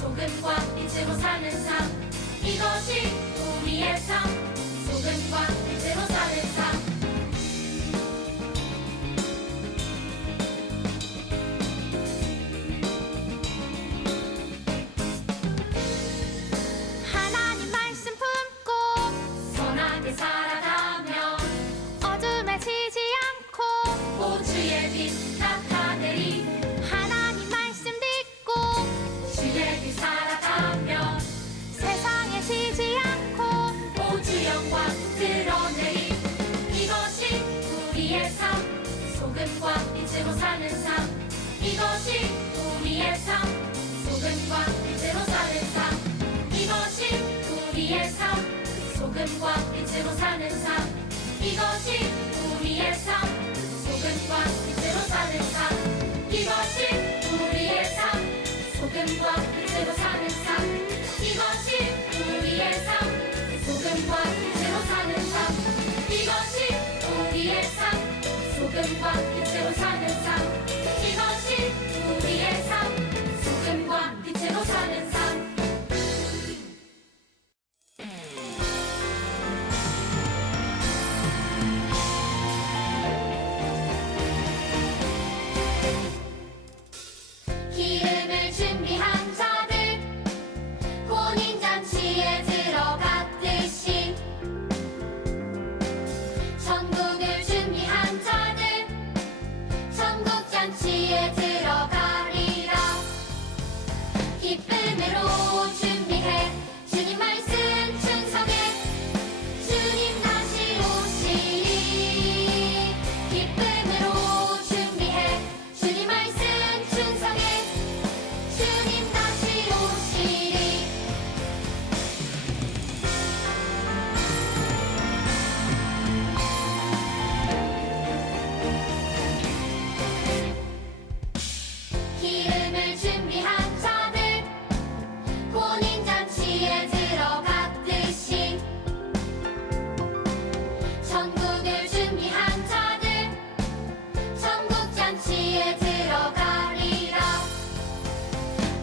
소금과 빛으로 사는 삶, 이것이 우리의 삶. 소금과 빛으로 사는 삶. 하나님 말씀 품고 선하게 살아가며 어둠에 지지 않고 오주의 빛 나타내리. 하나님 말씀 듣고 주의 빛 살아가며 세상에 지지 않고 오주 영광 드러내리. 이것이 우리의 삶. 소금과 빛으로 사는 삶, 이것이 우리의 삶. 소금과 빛으로 사는 삶, 이것이 우리의 삶. 소금과 빛으로 사는 삶, 이것이 우리의 삶. 소금과 빛으로 사는 삶, 이것이 우리의 삶. 소금과 빛으로 사는 삶, 이것이 우리의 삶. 소금과 빛으로 사는 삶, 이것이 우리의 삶. 소금과 빛으로 사는 삶, 이것이 우리의 삶. 소금과 빛으로 사는 삶. 기름을 준비한 자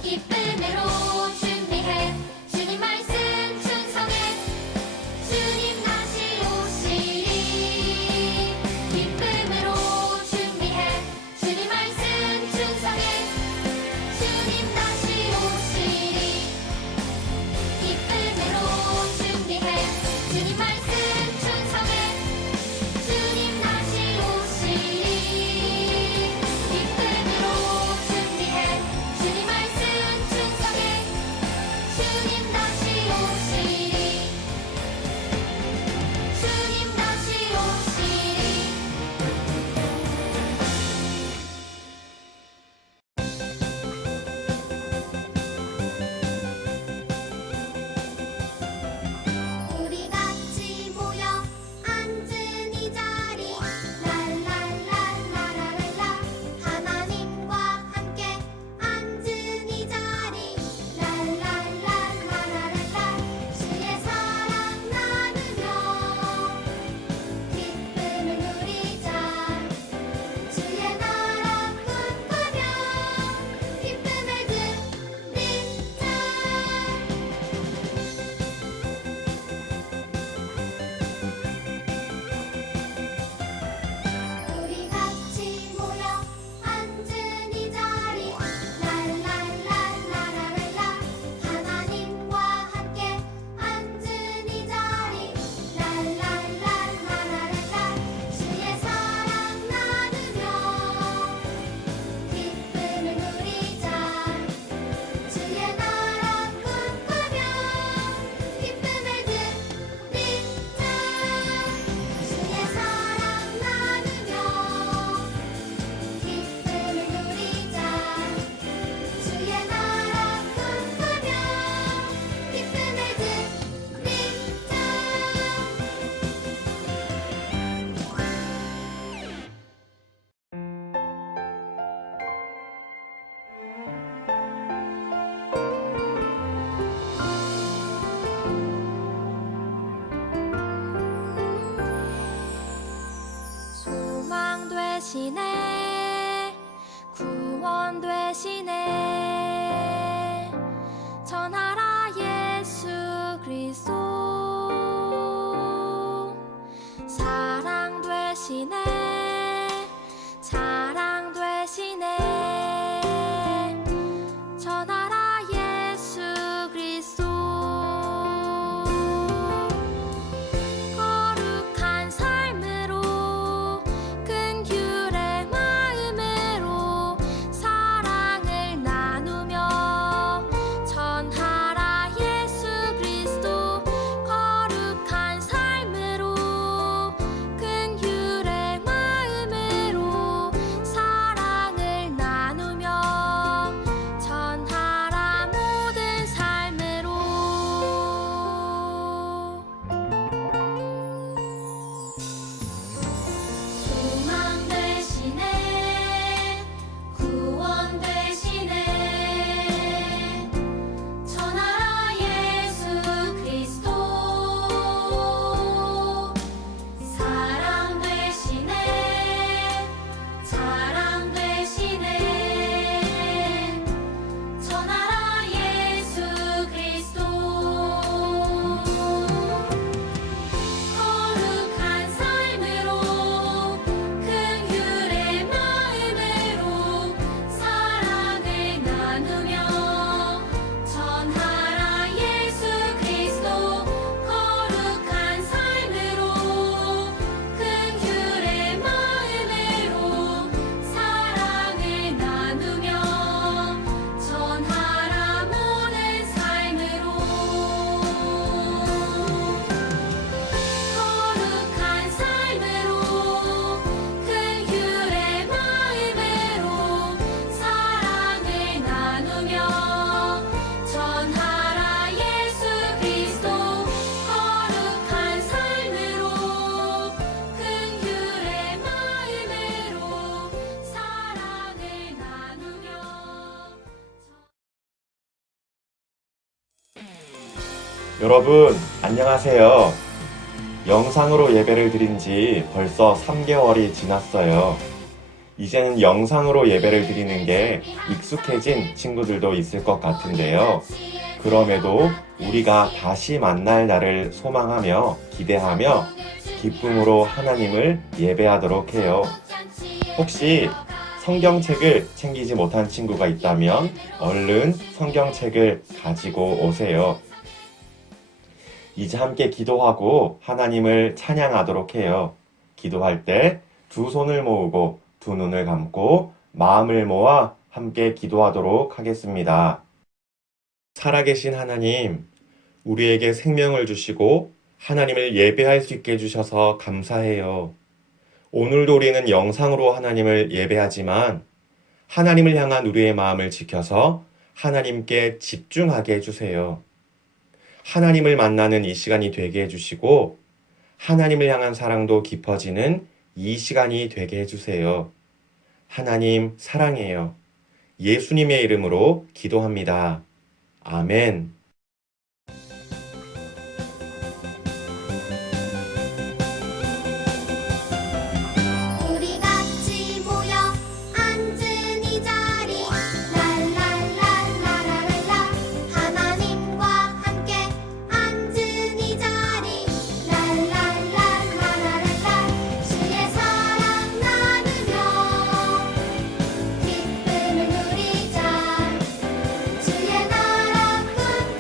기쁨으로 준비해 주님 말씀 충성해 주님 다시 오시리 기쁨으로 준비해 주님 말씀 충성해 주님 다시 오시리 기쁨으로 준비해 주님 말씀 충성해 주님 다시 오시리 기쁨으로 준비해 주님 말씀 충성해 주님 다시 오시리 주님 다시 오시리 우리 같이 모여 앉은 이 자리 랄랄랄라라랄라 하나님과 함께 앉은 이 자리 랄랄랄라라랄라 주의 사랑 나누며 기쁨을 누리자 주의 나라 꿈꾸며 기쁨을 누리자 우리 같이 모여 앉은 이 자리 랄랄랄라라랄라 하나님과 함께 앉은 이 자리 랄랄랄라라랄라 주의 사랑 나누며 기쁨을 누리자 주의 나라 꿈꾸며 기쁨을 누리자 주의 사랑 나누며 기쁨을 누리자 주의 나라 꿈꾸며 기쁨을 소망 되시네 구원 되시네 전하라 예수 그리스도 사랑 되시네 자랑 되시네 전하라 예수 그리스도 거룩한 삶으로 큰 규례 마음으로 사랑을 나누며 전하라 예수 그리스도 거룩한 삶으로 큰 규례 마음으로 사랑을 나누며 전하라 모든 삶으로 소망 되시네 구원 되시네 전하라 예수 그리스도 사랑 되시네 자랑 되시네 전하라 예수 그리스도 거룩한 삶으로 큰 규례 마음으로 사랑을 나누며 전하라 예수 그리스도 거룩한 삶으로 큰 규례 마음으로 사랑을 나누며 전하라 모든 삶으로 거룩한 삶으로 큰 규례 마음으로 사랑을 나누며 전하라 예수 그리스도 거룩한 삶으로 큰 규례 마음으로 사랑을 나누며 여러분, 안녕하세요. 영상으로 예배를 드린 지 벌써 3개월이 지났어요. 이제는 영상으로 예배를 드리는 게 익숙해진 친구들도 있을 것 같은데요. 그럼에도 우리가 다시 만날 날을 소망하며 기대하며 기쁨으로 하나님을 예배하도록 해요. 혹시 성경책을 챙기지 못한 친구가 있다면 얼른 성경책을 가지고 오세요. 이제 함께 기도하고 하나님을 찬양하도록 해요. 기도할 때 두 손을 모으고 두 눈을 감고 마음을 모아 함께 기도하도록 하겠습니다. 살아계신 하나님, 우리에게 생명을 주시고 하나님을 예배할 수 있게 해주셔서 감사해요. 오늘도 우리는 영상으로 하나님을 예배하지만 하나님을 향한 우리의 마음을 지켜서 하나님께 집중하게 해주세요. 하나님을 만나는 이 시간이 되게 해주시고 하나님을 향한 사랑도 깊어지는 이 시간이 되게 해주세요. 하나님 사랑해요. 예수님의 이름으로 기도합니다. 아멘. 우리 같이 모여 앉은 이 자리 랄랄랄라라랄라 하나님과 함께 앉은 이 자리 랄랄랄라라랄라 주의 사랑 나누며 기쁨을 누리자 주의 나라 꿈꾸며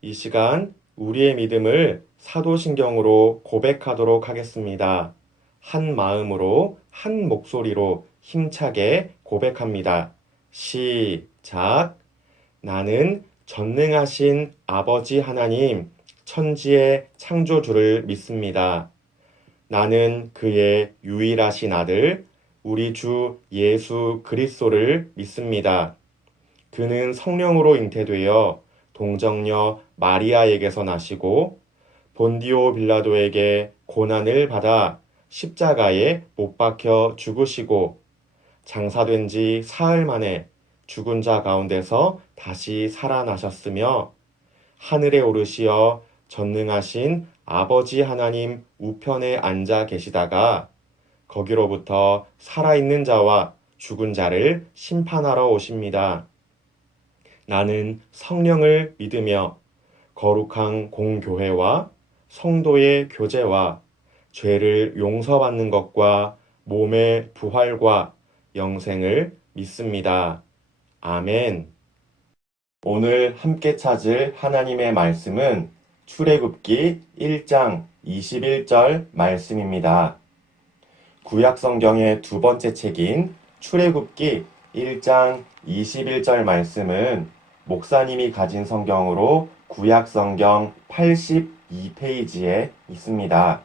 이 시간 우리의 믿음을 사도신경으로 고백하도록 하겠습니다. 한 마음으로, 한 목소리로 힘차게 고백합니다. 시작. 나는 전능하신 아버지 하나님, 천지의 창조주를 믿습니다. 나는 그의 유일하신 아들, 우리 주 예수 그리스도를 믿습니다. 그는 성령으로 잉태되어 동정녀 마리아에게서 나시고 본디오 빌라도에게 고난을 받아 십자가에 못 박혀 죽으시고 장사된 지 사흘 만에 죽은 자 가운데서 다시 살아나셨으며 하늘에 오르시어 전능하신 아버지 하나님 우편에 앉아 계시다가 거기로부터 살아있는 자와 죽은 자를 심판하러 오십니다. 나는 성령을 믿으며 거룩한 공교회와 성도의 교제와 죄를 용서받는 것과 몸의 부활과 영생을 믿습니다. 아멘. 오늘 함께 찾을 하나님의 말씀은 출애굽기 1장 21절 말씀입니다. 구약 성경의 두 번째 책인 출애굽기 1장 21절 말씀은 목사님이 가진 성경으로 구약 성경 82페이지에 있습니다.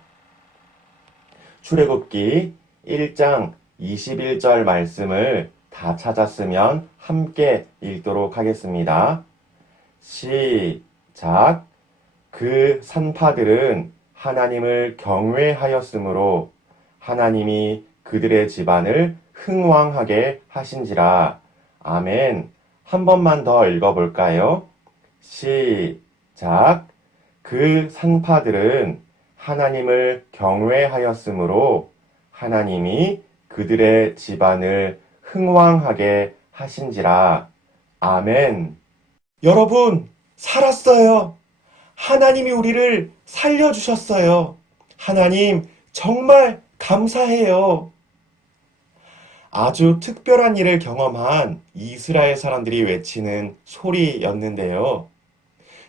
출애굽기 1장 21절 말씀을 다 찾았으면 함께 읽도록 하겠습니다. 시작. 그 산파들은 하나님을 경외하였으므로 하나님이 그들의 집안을 흥왕하게 하신지라. 아멘. 한 번만 더 읽어볼까요? 시작. 그 산파들은 하나님을 경외하였으므로 하나님이 그들의 집안을 흥왕하게 하신지라. 아멘. 여러분, 살았어요. 하나님이 우리를 살려주셨어요. 하나님, 정말 감사해요. 아주 특별한 일을 경험한 이스라엘 사람들이 외치는 소리였는데요.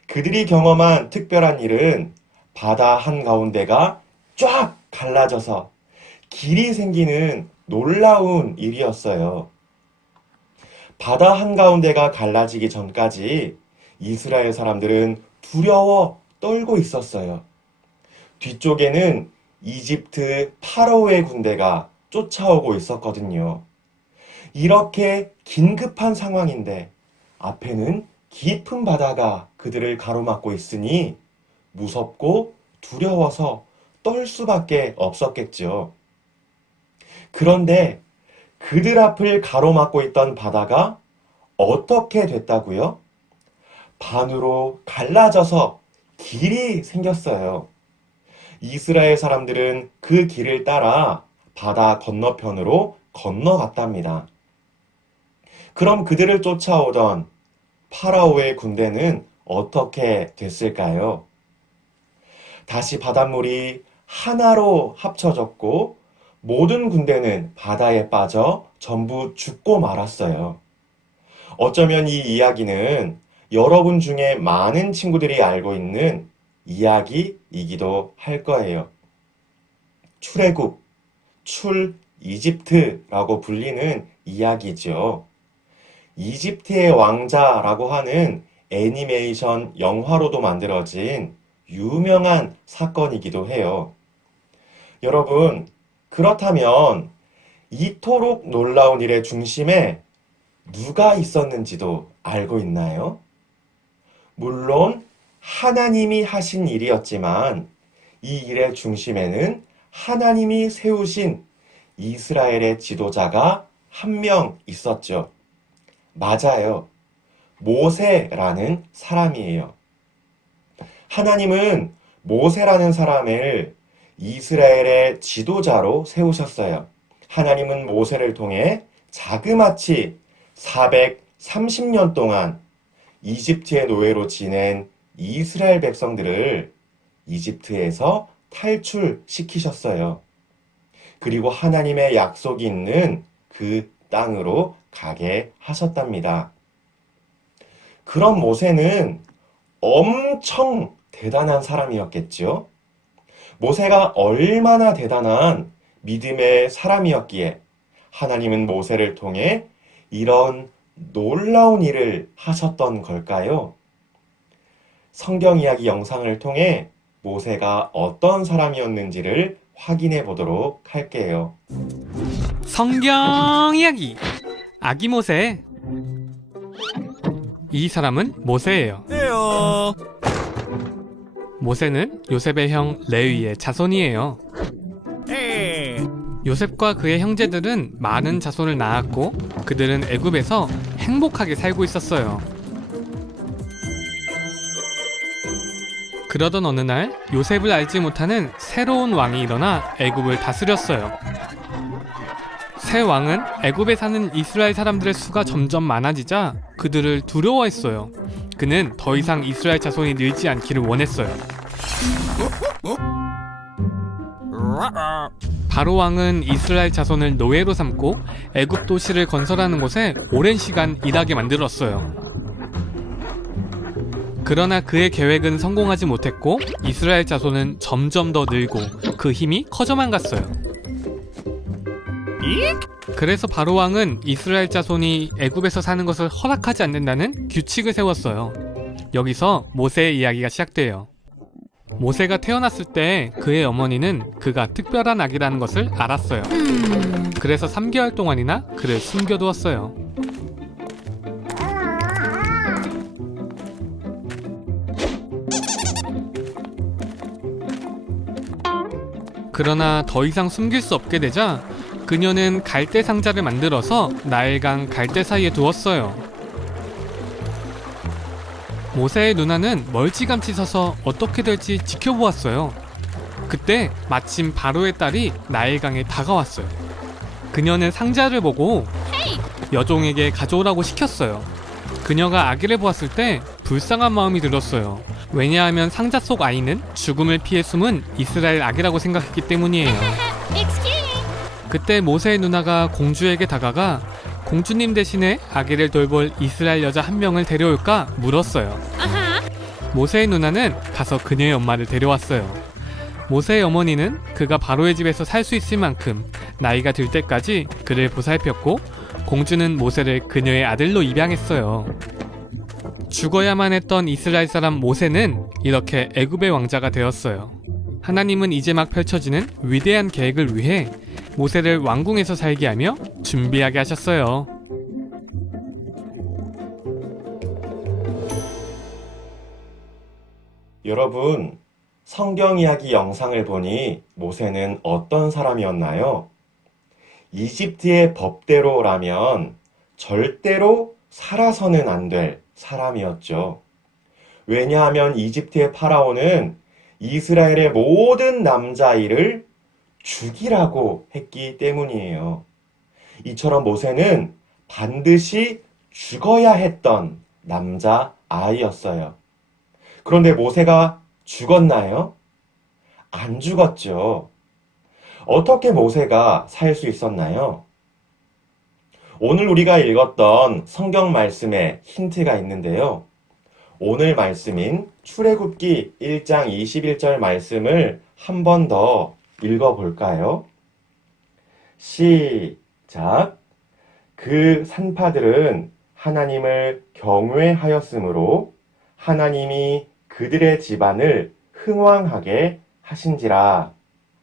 그들이 경험한 특별한 일은 바다 한가운데가 쫙 갈라져서 길이 생기는 놀라운 일이었어요. 바다 한가운데가 갈라지기 전까지 이스라엘 사람들은 두려워 떨고 있었어요. 뒤쪽에는 이집트 파라오의 군대가 쫓아오고 있었거든요. 이렇게 긴급한 상황인데 앞에는 깊은 바다가 그들을 가로막고 있으니 무섭고 두려워서 떨 수밖에 없었겠죠. 그런데 그들 앞을 가로막고 있던 바다가 어떻게 됐다고요? 반으로 갈라져서 길이 생겼어요. 이스라엘 사람들은 그 길을 따라 바다 건너편으로 건너갔답니다. 그럼 그들을 쫓아오던 파라오의 군대는 어떻게 됐을까요? 다시 바닷물이 하나로 합쳐졌고 모든 군대는 바다에 빠져 전부 죽고 말았어요. 어쩌면 이 이야기는 여러분 중에 많은 친구들이 알고 있는 이야기이기도 할 거예요. 출애굽, 출 이집트라고 불리는 이야기죠. 이집트의 왕자라고 하는 애니메이션 영화로도 만들어진 유명한 사건이기도 해요. 여러분, 그렇다면 이토록 놀라운 일의 중심에 누가 있었는지도 알고 있나요? 물론 하나님이 하신 일이었지만 이 일의 중심에는 하나님이 세우신 이스라엘의 지도자가 한 명 있었죠. 맞아요. 모세라는 사람이에요. 하나님은 모세라는 사람을 이스라엘의 지도자로 세우셨어요. 하나님은 모세를 통해 자그마치 430년 동안 이집트의 노예로 지낸 이스라엘 백성들을 이집트에서 탈출시키셨어요. 그리고 하나님의 약속이 있는 그 땅으로 가게 하셨답니다. 그럼 모세는 엄청 대단한 사람이었겠죠. 모세가 얼마나 대단한 믿음의 사람이었기에 하나님은 모세를 통해 이런 놀라운 일을 하셨던 걸까요? 성경 이야기 영상을 통해 모세가 어떤 사람이었는지를 확인해 보도록 할게요. 성경 이야기 아기 모세. 이 사람은 모세예요. 모세는 요셉의 형 레위의 자손이에요. 요셉과 그의 형제들은 많은 자손을 낳았고 그들은 애굽에서 행복하게 살고 있었어요. 그러던 어느 날 요셉을 알지 못하는 새로운 왕이 일어나 애굽을 다스렸어요. 새 왕은 애굽에 사는 이스라엘 사람들의 수가 점점 많아지자 그들을 두려워했어요. 그는 더 이상 이스라엘 자손이 늘지 않기를 원했어요. 바로 왕은 이스라엘 자손을 노예로 삼고 애굽 도시를 건설하는 곳에 오랜 시간 일하게 만들었어요. 그러나 그의 계획은 성공하지 못했고 이스라엘 자손은 점점 더 늘고 그 힘이 커져만 갔어요. 그래서 바로 왕은 이스라엘 자손이 애굽에서 사는 것을 허락하지 않는다는 규칙을 세웠어요. 여기서 모세의 이야기가 시작돼요. 모세가 태어났을 때 그의 어머니는 그가 특별한 아기라는 것을 알았어요. 그래서 3개월 동안이나 그를 숨겨두었어요. 그러나 더 이상 숨길 수 없게 되자 그녀는 갈대 상자를 만들어서 나일강 갈대 사이에 두었어요. 모세의 누나는 멀찌감치 서서 어떻게 될지 지켜보았어요. 그때 마침 바로의 딸이 나일강에 다가왔어요. 그녀는 상자를 보고 여종에게 가져오라고 시켰어요. 그녀가 아기를 보았을 때 불쌍한 마음이 들었어요. 왜냐하면 상자 속 아이는 죽음을 피해 숨은 이스라엘 아기라고 생각했기 때문이에요. 그때 모세의 누나가 공주에게 다가가 공주님 대신에 아기를 돌볼 이스라엘 여자 한 명을 데려올까 물었어요. 모세의 누나는 가서 그녀의 엄마를 데려왔어요. 모세의 어머니는 그가 바로의 집에서 살 수 있을 만큼 나이가 들 때까지 그를 보살폈고 공주는 모세를 그녀의 아들로 입양했어요. 죽어야만 했던 이스라엘 사람 모세는 이렇게 애굽의 왕자가 되었어요. 하나님은 이제 막 펼쳐지는 위대한 계획을 위해 모세를 왕궁에서 살게 하며 준비하게 하셨어요. 여러분, 성경 이야기 영상을 보니 모세는 어떤 사람이었나요? 이집트의 법대로라면 절대로 살아서는 안 될 사람이었죠. 왜냐하면 이집트의 파라오는 이스라엘의 모든 남자아이를 죽이라고 했기 때문이에요. 이처럼 모세는 반드시 죽어야 했던 남자아이였어요. 그런데 모세가 죽었나요? 안 죽었죠. 어떻게 모세가 살 수 있었나요? 오늘 우리가 읽었던 성경 말씀에 힌트가 있는데요. 오늘 말씀인 출애굽기 1장 21절 말씀을 한 번 더 읽어볼까요? 시작. 그 산파들은 하나님을 경외하였으므로 하나님이 그들의 집안을 흥왕하게 하신지라.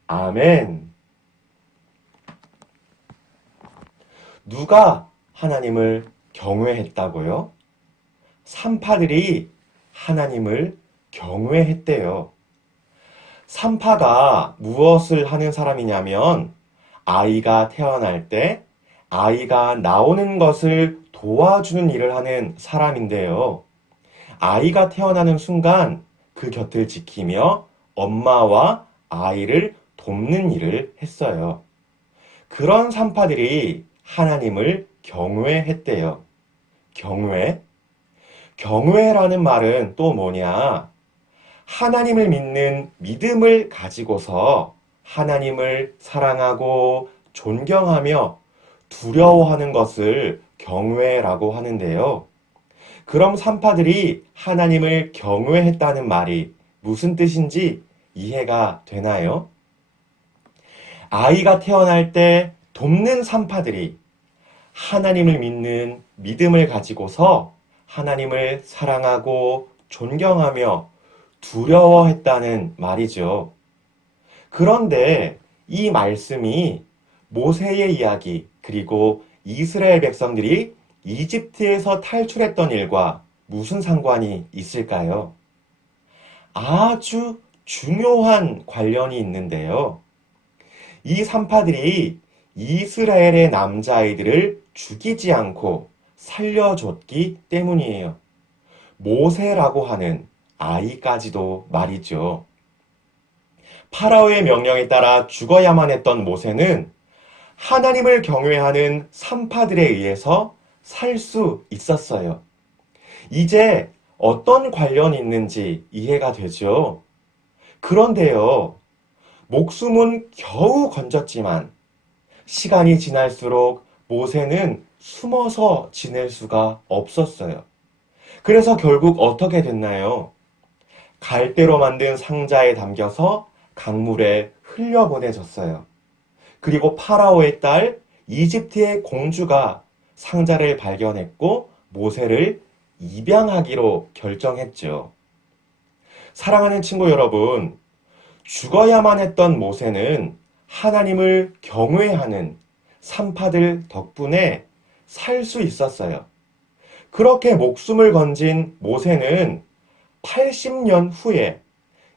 아멘. 누가 하나님을 경외했다고요? 산파들이 하나님을 경외했대요. 산파가 무엇을 하는 사람이냐면 아이가 태어날 때 아이가 나오는 것을 도와주는 일을 하는 사람인데요. 아이가 태어나는 순간 그 곁을 지키며 엄마와 아이를 돕는 일을 했어요. 그런 산파들이 하나님을 경외했대요. 경외? 경외라는 말은 또 뭐냐? 하나님을 믿는 믿음을 가지고서 하나님을 사랑하고 존경하며 두려워하는 것을 경외라고 하는데요. 그럼 산파들이 하나님을 경외했다는 말이 무슨 뜻인지 이해가 되나요? 아이가 태어날 때 돕는 산파들이 하나님을 믿는 믿음을 가지고서 하나님을 사랑하고 존경하며 두려워했다는 말이죠. 그런데 이 말씀이 모세의 이야기 그리고 이스라엘 백성들이 이집트에서 탈출했던 일과 무슨 상관이 있을까요? 아주 중요한 관련이 있는데요. 이 산파들이 이스라엘의 남자아이들을 죽이지 않고 살려줬기 때문이에요. 모세라고 하는 아이까지도 말이죠. 파라오의 명령에 따라 죽어야만 했던 모세는 하나님을 경외하는 산파들에 의해서 살 수 있었어요. 이제 어떤 관련이 있는지 이해가 되죠? 그런데요, 목숨은 겨우 건졌지만 시간이 지날수록 모세는 숨어서 지낼 수가 없었어요. 그래서 결국 어떻게 됐나요? 갈대로 만든 상자에 담겨서 강물에 흘려보내졌어요. 그리고 파라오의 딸 이집트의 공주가 상자를 발견했고 모세를 입양하기로 결정했죠. 사랑하는 친구 여러분, 죽어야만 했던 모세는 하나님을 경외하는 산파들 덕분에 살 수 있었어요. 그렇게 목숨을 건진 모세는 80년 후에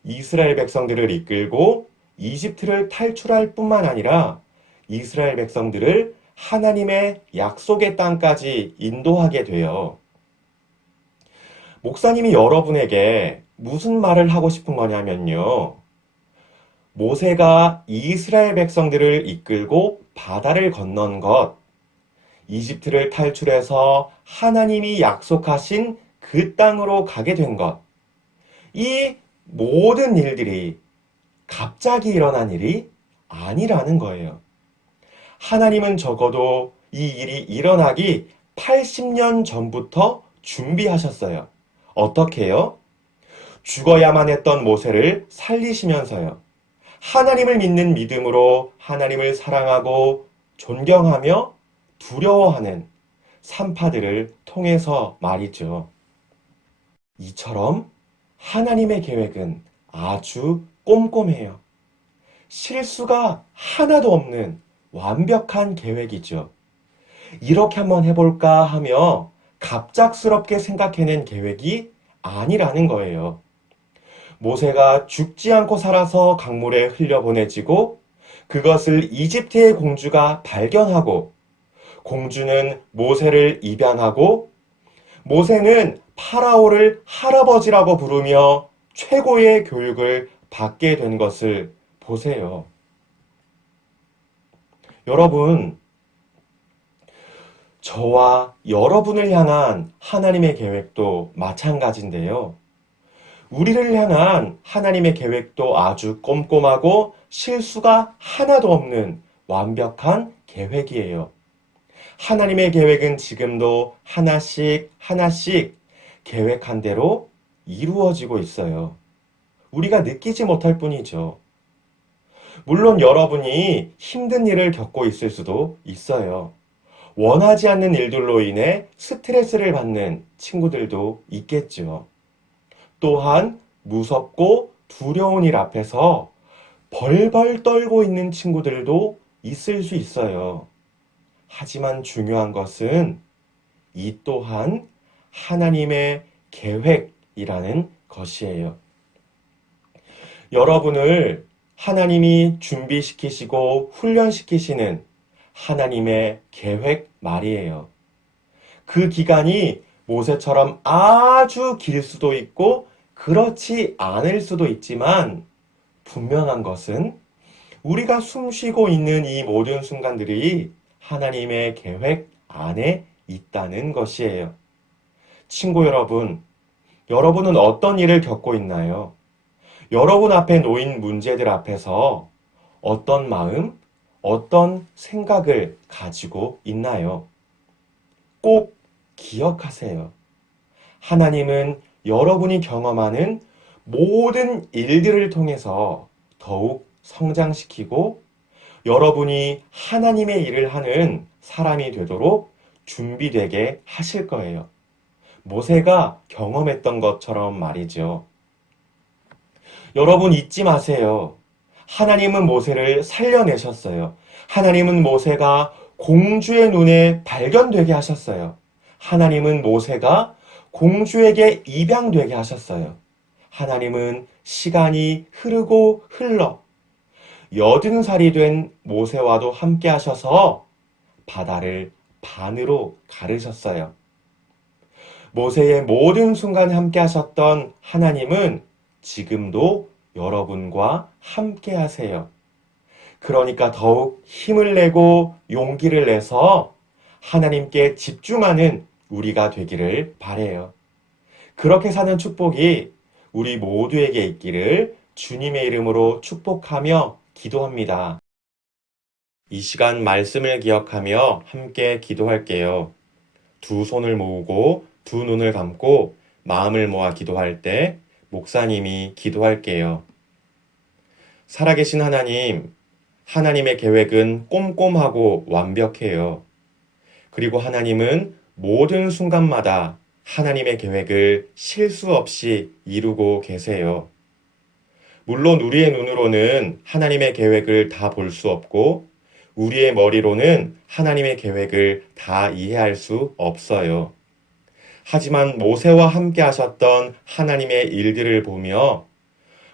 이스라엘 백성들을 이끌고 이집트를 탈출할 뿐만 아니라 이스라엘 백성들을 하나님의 약속의 땅까지 인도하게 돼요. 목사님이 여러분에게 무슨 말을 하고 싶은 거냐면요. 모세가 이스라엘 백성들을 이끌고 바다를 건넌 것, 이집트를 탈출해서 하나님이 약속하신 그 땅으로 가게 된 것, 이 모든 일들이 갑자기 일어난 일이 아니라는 거예요. 하나님은 적어도 이 일이 일어나기 80년 전부터 준비하셨어요. 어떻게요? 죽어야만 했던 모세를 살리시면서요. 하나님을 믿는 믿음으로 하나님을 사랑하고 존경하며 두려워하는 산파들을 통해서 말이죠. 이처럼 하나님의 계획은 아주 꼼꼼해요. 실수가 하나도 없는 완벽한 계획이죠. 이렇게 한번 해볼까 하며 갑작스럽게 생각해낸 계획이 아니라는 거예요. 모세가 죽지 않고 살아서 강물에 흘려보내지고 그것을 이집트의 공주가 발견하고 공주는 모세를 입양하고 모세는 파라오를 할아버지라고 부르며 최고의 교육을 받게 된 것을 보세요. 여러분, 저와 여러분을 향한 하나님의 계획도 마찬가지인데요. 우리를 향한 하나님의 계획도 아주 꼼꼼하고 실수가 하나도 없는 완벽한 계획이에요. 하나님의 계획은 지금도 하나씩 하나씩 계획한 대로 이루어지고 있어요. 우리가 느끼지 못할 뿐이죠. 물론 여러분이 힘든 일을 겪고 있을 수도 있어요. 원하지 않는 일들로 인해 스트레스를 받는 친구들도 있겠죠. 또한 무섭고 두려운 일 앞에서 벌벌 떨고 있는 친구들도 있을 수 있어요. 하지만 중요한 것은 이 또한 하나님의 계획이라는 것이에요. 여러분을 하나님이 준비시키시고 훈련시키시는 하나님의 계획 말이에요. 그 기간이 모세처럼 아주 길 수도 있고 그렇지 않을 수도 있지만 분명한 것은 우리가 숨 쉬고 있는 이 모든 순간들이 하나님의 계획 안에 있다는 것이에요. 친구 여러분, 여러분은 어떤 일을 겪고 있나요? 여러분 앞에 놓인 문제들 앞에서 어떤 마음, 어떤 생각을 가지고 있나요? 꼭 기억하세요. 하나님은 여러분이 경험하는 모든 일들을 통해서 더욱 성장시키고 여러분이 하나님의 일을 하는 사람이 되도록 준비되게 하실 거예요. 모세가 경험했던 것처럼 말이죠. 여러분 잊지 마세요. 하나님은 모세를 살려내셨어요. 하나님은 모세가 공주의 눈에 발견되게 하셨어요. 하나님은 모세가 공주에게 입양되게 하셨어요. 하나님은 시간이 흐르고 흘러 80살이 된 모세와도 함께 하셔서 바다를 반으로 가르셨어요. 모세의 모든 순간에 함께 하셨던 하나님은 지금도 여러분과 함께 하세요. 그러니까 더욱 힘을 내고 용기를 내서 하나님께 집중하는 우리가 되기를 바라요. 그렇게 사는 축복이 우리 모두에게 있기를 주님의 이름으로 축복하며 기도합니다. 이 시간 말씀을 기억하며 함께 기도할게요. 두 손을 모으고 두 눈을 감고 마음을 모아 기도할 때 목사님이 기도할게요. 살아계신 하나님, 하나님의 계획은 꼼꼼하고 완벽해요. 그리고 하나님은 모든 순간마다 하나님의 계획을 실수 없이 이루고 계세요. 물론 우리의 눈으로는 하나님의 계획을 다 볼 수 없고 우리의 머리로는 하나님의 계획을 다 이해할 수 없어요. 하지만 모세와 함께 하셨던 하나님의 일들을 보며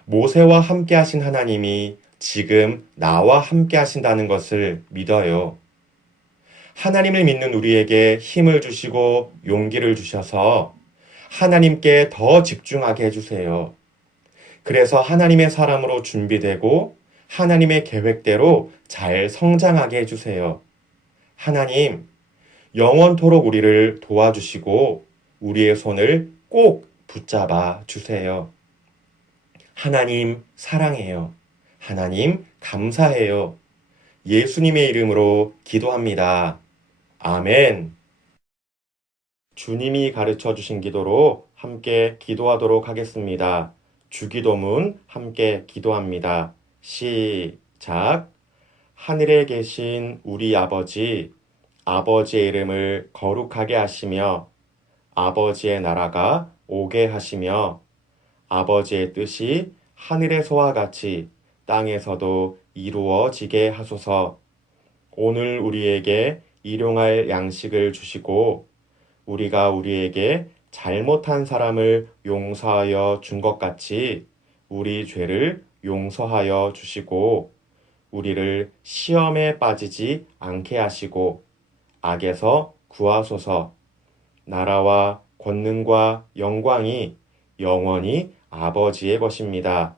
모세와 함께 하신 하나님이 지금 나와 함께 하신다는 것을 믿어요. 하나님을 믿는 우리에게 힘을 주시고 용기를 주셔서 하나님께 더 집중하게 해주세요. 그래서 하나님의 사람으로 준비되고 하나님의 계획대로 잘 성장하게 해주세요. 하나님, 영원토록 우리를 도와주시고 우리의 손을 꼭 붙잡아 주세요. 하나님 사랑해요. 하나님 감사해요. 예수님의 이름으로 기도합니다. 아멘. 주님이 가르쳐 주신 기도로 함께 기도하도록 하겠습니다. 주기도문 함께 기도합니다. 시작. 하늘에 계신 우리 아버지, 아버지의 이름을 거룩하게 하시며 아버지의 나라가 오게 하시며 아버지의 뜻이 하늘에서와 같이 땅에서도 이루어지게 하소서. 오늘 우리에게 일용할 양식을 주시고 우리가 우리에게 잘못한 사람을 용서하여 준 것 같이 우리 죄를 용서하여 주시고 우리를 시험에 빠지지 않게 하시고 악에서 구하소서. 나라와 권능과 영광이 영원히 아버지의 것입니다.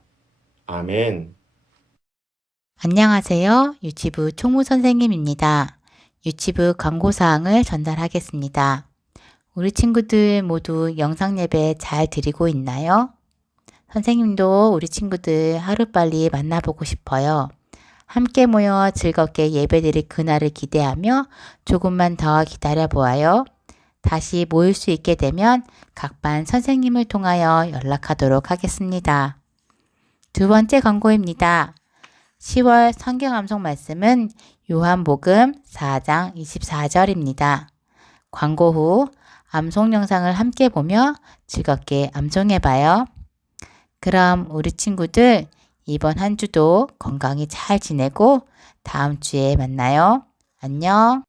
아멘. 안녕하세요. 유치부 총무 선생님입니다. 유치부 광고사항을 전달하겠습니다. 우리 친구들 모두 영상 예배 잘 드리고 있나요? 선생님도 우리 친구들 하루빨리 만나보고 싶어요. 함께 모여 즐겁게 예배드릴 그날을 기대하며 조금만 더 기다려 보아요. 다시 모일 수 있게 되면 각 반 선생님을 통하여 연락하도록 하겠습니다. 두 번째 광고입니다. 10월 성경 암송 말씀은 요한복음 4장 24절입니다. 광고 후 암송 영상을 함께 보며 즐겁게 암송해봐요. 그럼 우리 친구들 이번 한 주도 건강히 잘 지내고 다음 주에 만나요. 안녕.